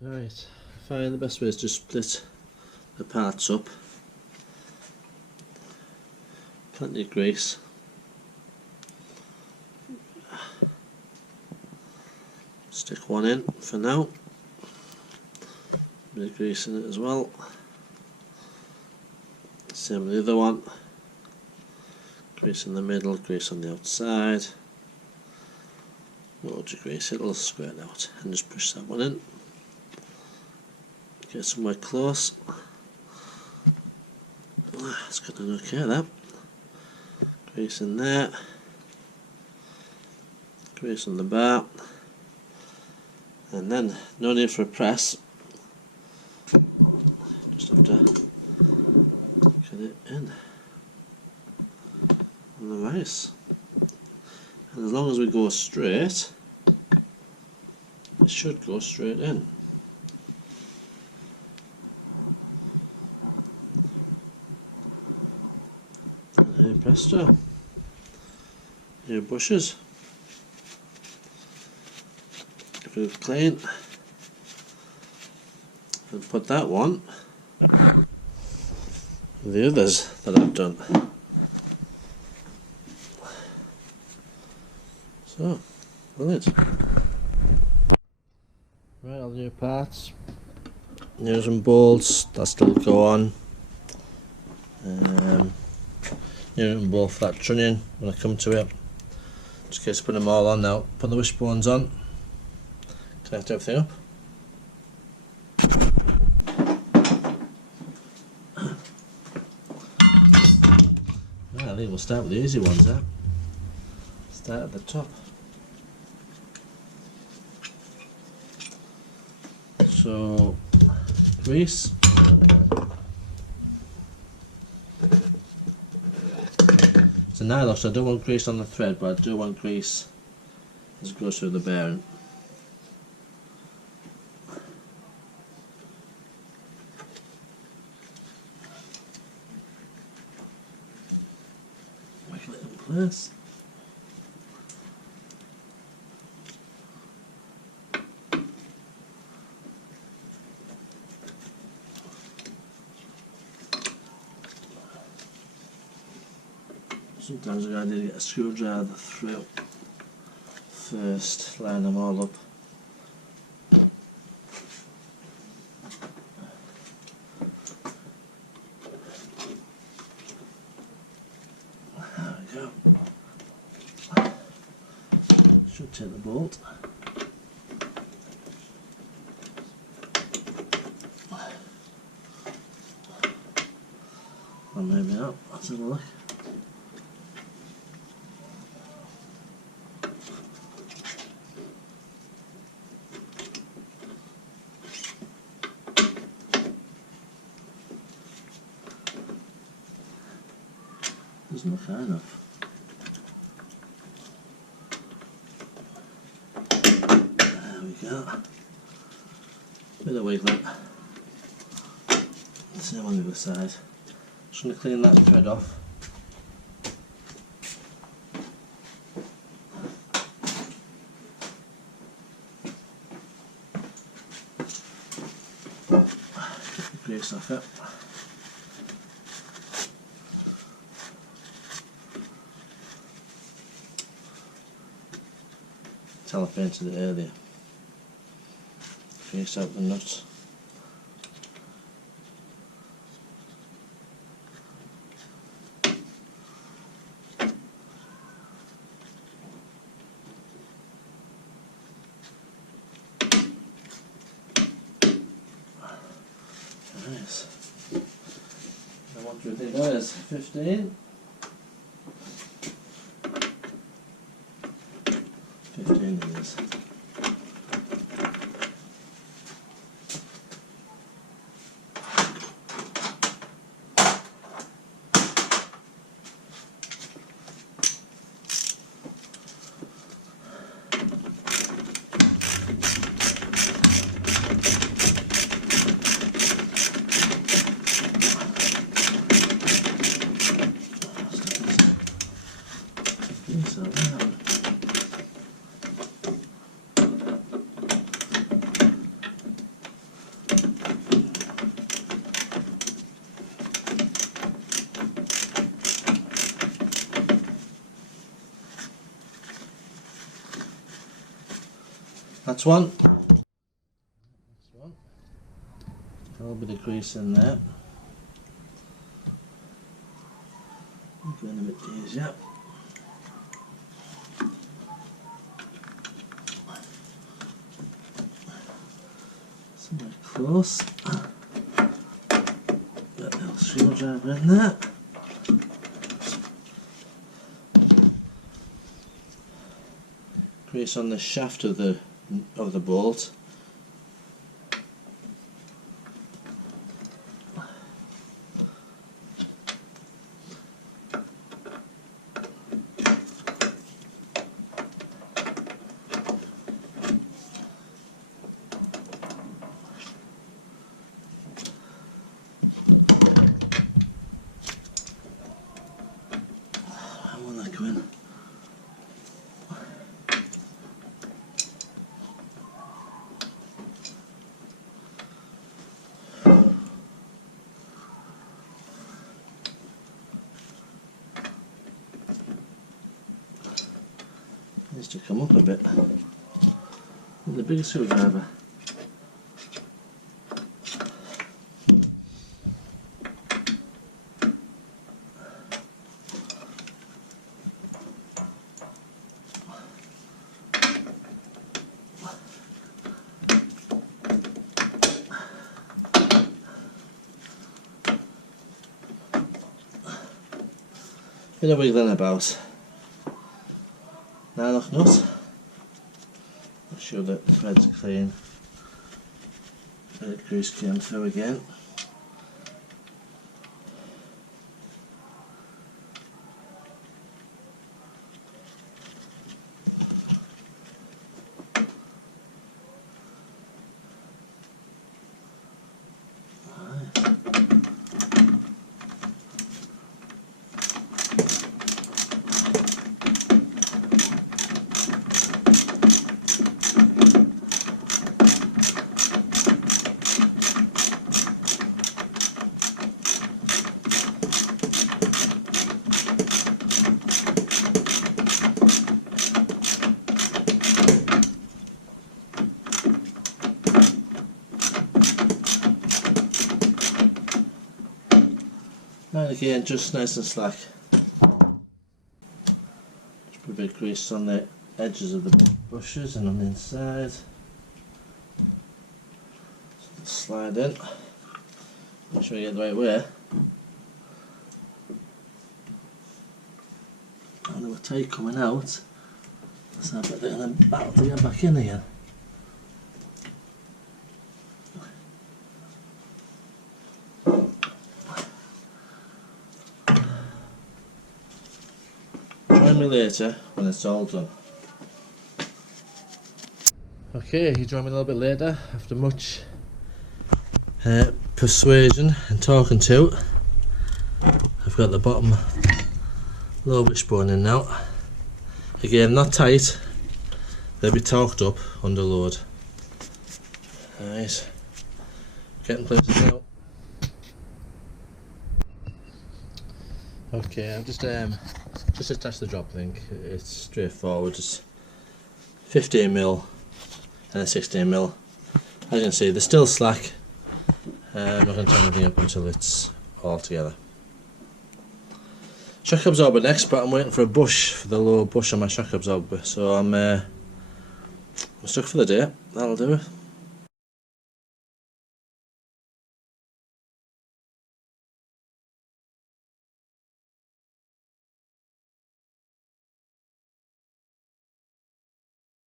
Right, I find the best way is to split the parts up. Plenty of grease. Stick one in for now. Bit of grease in it as well. Same with the other one. Grease in the middle, grease on the outside. Loads of grease, it'll squirt out. And just push that one in. Get somewhere close. It's got an okay that. Grease in there. Grease on the bar. And then no need for a press. Just have to get it in on the vise. And as long as we go straight, it should go straight in. And here presto, here bushes. If we clean and put that one with the others that I've done. So, brilliant. Right, all the new parts, nails and bolts, that still go on. New and bolt for that trunnion when I come to it. Just in case I put them all on now. Put the wishbones on. Connect everything up. Right, I think we'll start with the easy ones there. Start at the top. So, grease. It's a nylon, so I don't want grease on the thread, but I do want grease as it goes through the bearing. Wiggle it in place. Sometimes I need to get a screwdriver through first, line them all up. There we go. Should take the bolt. Or maybe not, let's have a look. Doesn't look high enough. There we go. Bit of wiggling. Same on the other side. Just going to clean that thread off. Get the grease off it. Tell I painted it earlier. Grease out the nuts. Nice. And what do you think that is? 15? 15 it is. That's one. That's one. A little bit of grease in there. Going a bit easier. Somewhere close. Got a little screwdriver in there. Grease on the shaft of the bolt. I want that going. Needs to come up a bit with the bigger screwdriver. Bit of wiggling about. Now look nut. Make sure that the threads are clean. Let the grease came through again. And again, just nice and slack. Just put a bit of grease on the edges of the brushes and on the inside. Slide in. Make sure you get the right way. And they were tight coming out, so I bet they're going to battle to get back in again. Join me later when it's all done. Okay, you join me a little bit later after much persuasion and talking to. I've got the bottom low wishbone in now. Again, not tight, they'll be torqued up under load. Alright, getting places now. Okay, I've just attached the Droplink. It's straightforward. It's 15mm and a 16mm. As you can see, they're still slack. I'm not going to turn anything up until it's all together. Shock absorber next, but I'm waiting for a bush, for the lower bush on my shock absorber. So I'm stuck for the day. That'll do it.